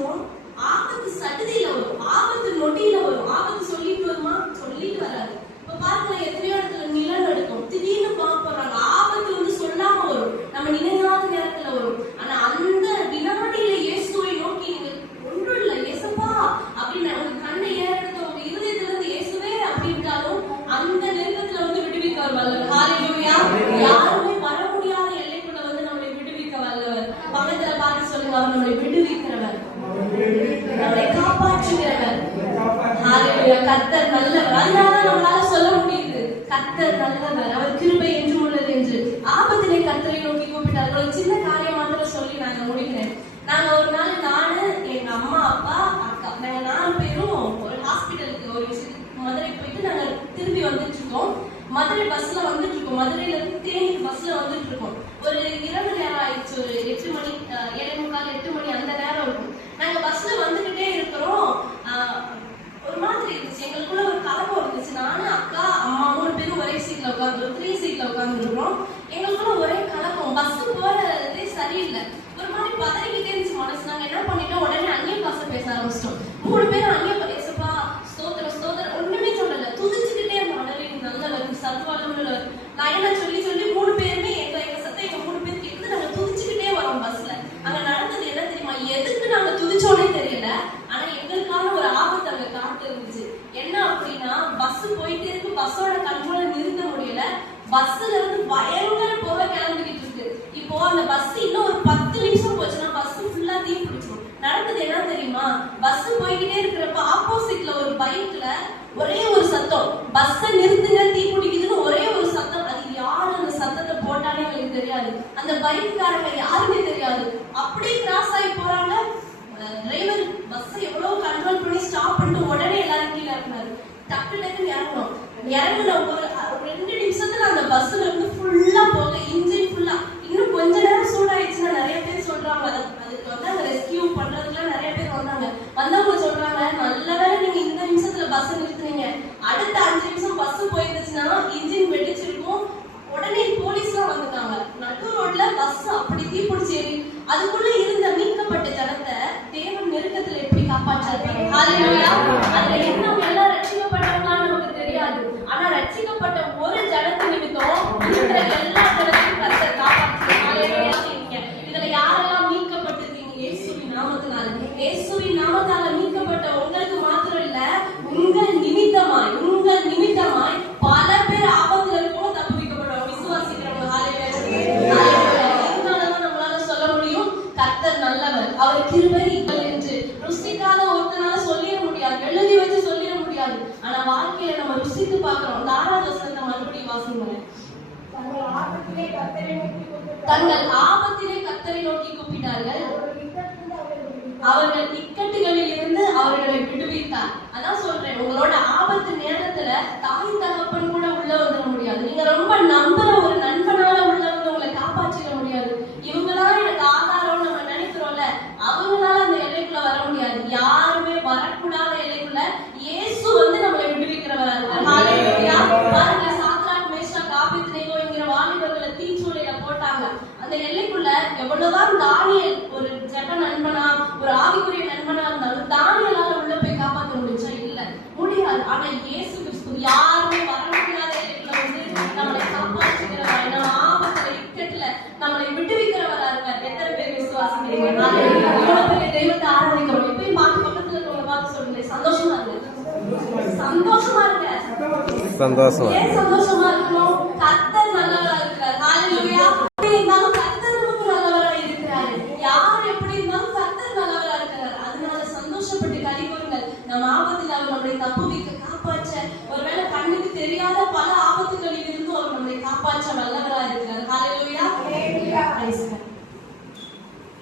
செஞ்சிருவோம். ஆபத்து சடுதியில வரும், ஆபத்து நொடியில வரும். ஆபத்து சொல்லிட்டு வருமா? சொல்லிட்டு வராது. இப்ப பாருங்க, எத்தனையோ இடத்துல நிலநடுக்கம் திடீர்னு போறாங்க. ஆபத்து வந்து சொல்லாம வரும், நம்ம நினைவாத நேரத்துல வரும். ஆனா அந்த வினாடியில இயேசுவை நோக்கி நீங்க ஒன்றும் இல்லை இயேசுப்பா அப்படின்னு உங்க கண்ணை ஏறெடுத்து உங்க இருதயத்துல இருந்து இயேசுவே அப்படின்றாலும் அந்த நெருக்கத்துல வந்து விடுவிக்க வல்லவர். ஹalleluya. யாருமே வர முடியாத எல்லைக்குள்ள வந்து நம்மளை விடுவிக்க வல்லவர். பக்கத்துல பார்த்து சொல்லுங்க, அவர் நம்மளை விடுவிக்கிறவர், நம்மளை காப்பாற்றுகிறவர். ஹalleluya. கர்த்தர் நல்லவர். அதனால நம்மளால சொல்ல முடியுது, கர்த்தர் நல்லவர், அவர் கிருபை என்றும் உள்ளது என்று. ஆபத்திலே கர்த்தரை நோக்கி கூப்பிட்டார்கள். ஒரு சின்ன காரியம் மாத்திரம் சொல்லி நாங்க முடிக்கிறேன். நாங்க ஒரு நாள் நானு, எங்க அம்மா, அப்பா, அக்கா, நாங்க 4 பேரும் ஒரு ஹாஸ்பிட்டலுக்கு ஒரு மதுரை போயிட்டு நாங்க திரும்பி வந்துட்டு இருக்கோம். மதுரை பஸ்ல வந்துட்டு இருக்கோம். மதுரையில இருந்து தேனிக்கு பஸ்ல வந்துட்டு இருக்கோம். ஒரு இரவு நேரம் ஆயிடுச்சு, ஒரு 8 மணி, 7:45, 8 மணி அந்த நேரம் இருக்கும். நாங்க பஸ்ல வந்துகிட்டே இருக்கிறோம். ஒரு மாதிரி இருந்துச்சு, எங்களுக்குள்ள ஒரு கலக்கம் இருந்துச்சு. நானும் அக்கா, அம்மா 3 பேரும் ஒரே சீட்ல உட்காந்துருக்கோம், 3 சீட்ல உட்காந்துருக்கோம். எங்களுக்குள்ள ஒரே கலக்கம், பஸ் போறதே சரியில்லை, ஒரு மாதிரி பதறிக்கிட்டே இருந்துச்சு மனசு. நாங்க என்ன பண்ணிட்டோம், உடனே அந்நிய பாச பேச ஆரம்பிச்சிட்டோம். 3 பேரும் அந்நிய பேசப்பா ஸ்தோத்திரம் ஸ்தோத்திரம் ஒண்ணுமே சொல்லல, துதிச்சுக்கிட்டே இருந்தோம். நல்லவர், சர்வவல்லவர், நான் என்ன சொல்லி சொல்லி 3 பேருமே எங்க சத்தம் எங்க 3 பேர் கேட்குது. நாங்க துதிச்சுக்கிட்டே வரோம் பஸ்ல. அங்க நடந்தது என்ன தெரியுமா? எதுக்கு நாங்க துதிச்சோனே தெரியல, ஆனா எங்களுக்கான ஒரு ஆபத்து அங்க காத்து இருந்துச்சு. என்ன அப்படின்னா, பஸ் போயிட்டே இருக்கு, பஸ்ஸோட கண்ட்ரோல நிறுத்த முடியல, பஸ்ல இருந்து பயங்கர புகை கிளம்பிக்கிட்டு இருக்கு. இப்போ அந்த பஸ் இன்னும் ஒரு 10 நிமிஷம் போச்சுன்னா பஸ் ஃபுல்லா தீ பிடிச்சிடும். நடந்தது என்ன தெரியுமா? பஸ் போய்கிட்டே இருக்கிறப்ப ஆப்போசிட்ல ஒரு பைக்ல ஒரே ஒரு சத்தம், பஸ்ஸை நிறுத்துங்க தீ பிடிக்குதுன்னு ஒரே ஒரு சத்தம். அது யாரு அந்த சத்தத்தை போட்டாலே எனக்கு தெரியாது, அந்த பைக்காரங்க யாருமே தெரியாது. அப்படியே கிராஸ் ஆகி போறாங்க. டிரைவர் பஸ் எவ்வளவு கண்ட்ரோல் பண்ணி ஸ்டாப் பண்ணிட்டு உடனே எல்லாரும் கீழே இறங்கினாரு. டக்கு டக்குன்னு இறங்கணும். இறங்கின ஒரு 2 நிமிஷத்துல அந்த பஸ்ல இருந்து ஃபுல்லா போக, இன்ஜின் ஃபுல்லா. இன்னும் கொஞ்ச நேரம் சூடாயிடுச்சுன்னா நிறைய பேர் சொல்றாங்க, அதுக்கு வந்து அந்த ரெஸ்கியூ பண்றதுக்குலாம் நிறைய பேர் வந்தாங்க. வந்தவங்க சொல்றாங்க, நல்லவேளை நீங்க இந்த நிமிஷத்துல பஸ் நிறுத்துனீங்க, அடுத்த 5 நிமிஷம் பஸ் போயிருந்துச்சுன்னா இன்ஜின் வெடிச்சிருக்கும். உடனே போலீஸ்லாம் வந்துட்டாங்க. நடு ரோட்ல பஸ் அப்படி தீப்பிடிச்சு ஏறி அதுக்குள்ள இருந்த மீட்கப்பட்ட ஜனத்தை தேவன் நெருக்கத்துல எப்படி காப்பாற்றாரு. ஹalleluya. அதுல இன்னும் எல்லாம் ரட்சிக்கப்பட்டவங்களான்னு நமக்கு தெரியாது, ஆனா ரட்சிக்கப்பட்ட ஒரு ஜனத்து நிமித்தம் இருக்கிற எல்லா ஜனத்தையும் கர்த்தர் காப்பாற்றாரு. ஹalleluya. இதுல யாரெல்லாம் மீட்கப்பட்டிருக்கீங்க? இயேசுவின் நாமத்தினால. இயேசுவின் நாமத்தால மீட்கப்பட்ட உங்களுக்கு மாத்திரம் இல்ல, உங்கள் நிமித்தமாய் பல பேர் ஆபத்துல இருக்கவும் தப்புவிக்கப்படுவாங்க, விசுவாசிக்கிறவங்க. ஹalleluya. இதனாலதான் நம்மளால சொல்ல முடியும், கர்த்தர் நல்லவர், அவர் கிருபை என்று. ருசிக்காத ஒருத்தனால சொல்லிட முடியாது, எழுதி வச்சு சொல்லிட முடியாது. ஆனா வாழ்க்கையில நம்ம ருசித்து பார்க்கிறோம். அந்த 6வது வசனத்தை மறுபடியும் வாசிங்க. தங்கள் ஆபத்திலே கர்த்தரை நோக்கி கூப்பிட்டார்கள், அவர்கள் இக்கட்டுகளில் இருந்து அவர்களை விடுவித்தார். அதான் சொல்றேன், உங்களோட ஆபத்து நேரத்துல தாய் தகப்பன் கூட உள்ள வந்துட முடியாது. நீங்க ரொம்ப நம்புற ஒரு நண்பனால உள்ள வந்து உங்களை காப்பாற்றிட முடியாது. இவங்கதான் எனக்கு ஆதாரம் நம்ம நினைக்கிறோம்ல, அவங்களால அந்த எல்லைக்குள்ள வர முடியாது. யாருமே வரக்கூடாத எல்லைக்குள்ள இயேசு வந்து நம்மளை விடுவிக்கிறவரா இருக்கார். ஹalleluya. பாருங்க, சாத்ராக், மேஷாக், ஆபேத்நேகோ என்கிற வாலிபர்களை தீச்சூளையில போட்டாங்க. அந்த எல்லைக்குள்ள எவ்வளவுதான் தானியேல் ஒரு ஜெப நண்பனா, ஒரு ஆவிக்குரிய நண்பனா இருந்தாலும் தானியேலால உள்ள போய் காப்பாற்ற முடிஞ்சா? இல்ல, முடியாது. ஆனா இயேசு கிறிஸ்து யாருமே வர முடியாத எல்லைக்குள்ள வந்து நம்மளை காப்பாற்றுகிறவரா, நம்ம ஆபத்துல இக்கட்டுல நம்மளை விடுவிக்கிறவரா இருக்கார். எத்தனை பேர் விசுவாசிக்கிறீங்க? தெய்வத்தை ஆராதிக்கிறோம். எப்பயும் பக்கத்துல இருக்கவங்க பார்த்து சொல்லுங்க, சந்தோஷமா இருக்கு, சந்தோஷமா இருக்க. ஏன் சந்தோஷமா இருக்கணும்? கர்த்தர் நல்லவரா இருக்கிறார். ஹalleluya. எப்படி இருந்தாலும் கர்த்தர் நமக்கு நல்லவரா இருக்கிறாரு. யார் எப்படி இருந்தாலும் கர்த்தர் நல்லவரா இருக்கிறார். அதனால சந்தோஷப்பட்டு களி கூறுங்கள். நம்ம ஆபத்தில் அவர் நம்மளை தப்புவிக்க, காப்பாற்ற, ஒருவேளை கண்ணுக்கு தெரியாத பல ஆபத்துகளில் இருந்து அவர் நம்மளை காப்பாற்ற வல்ல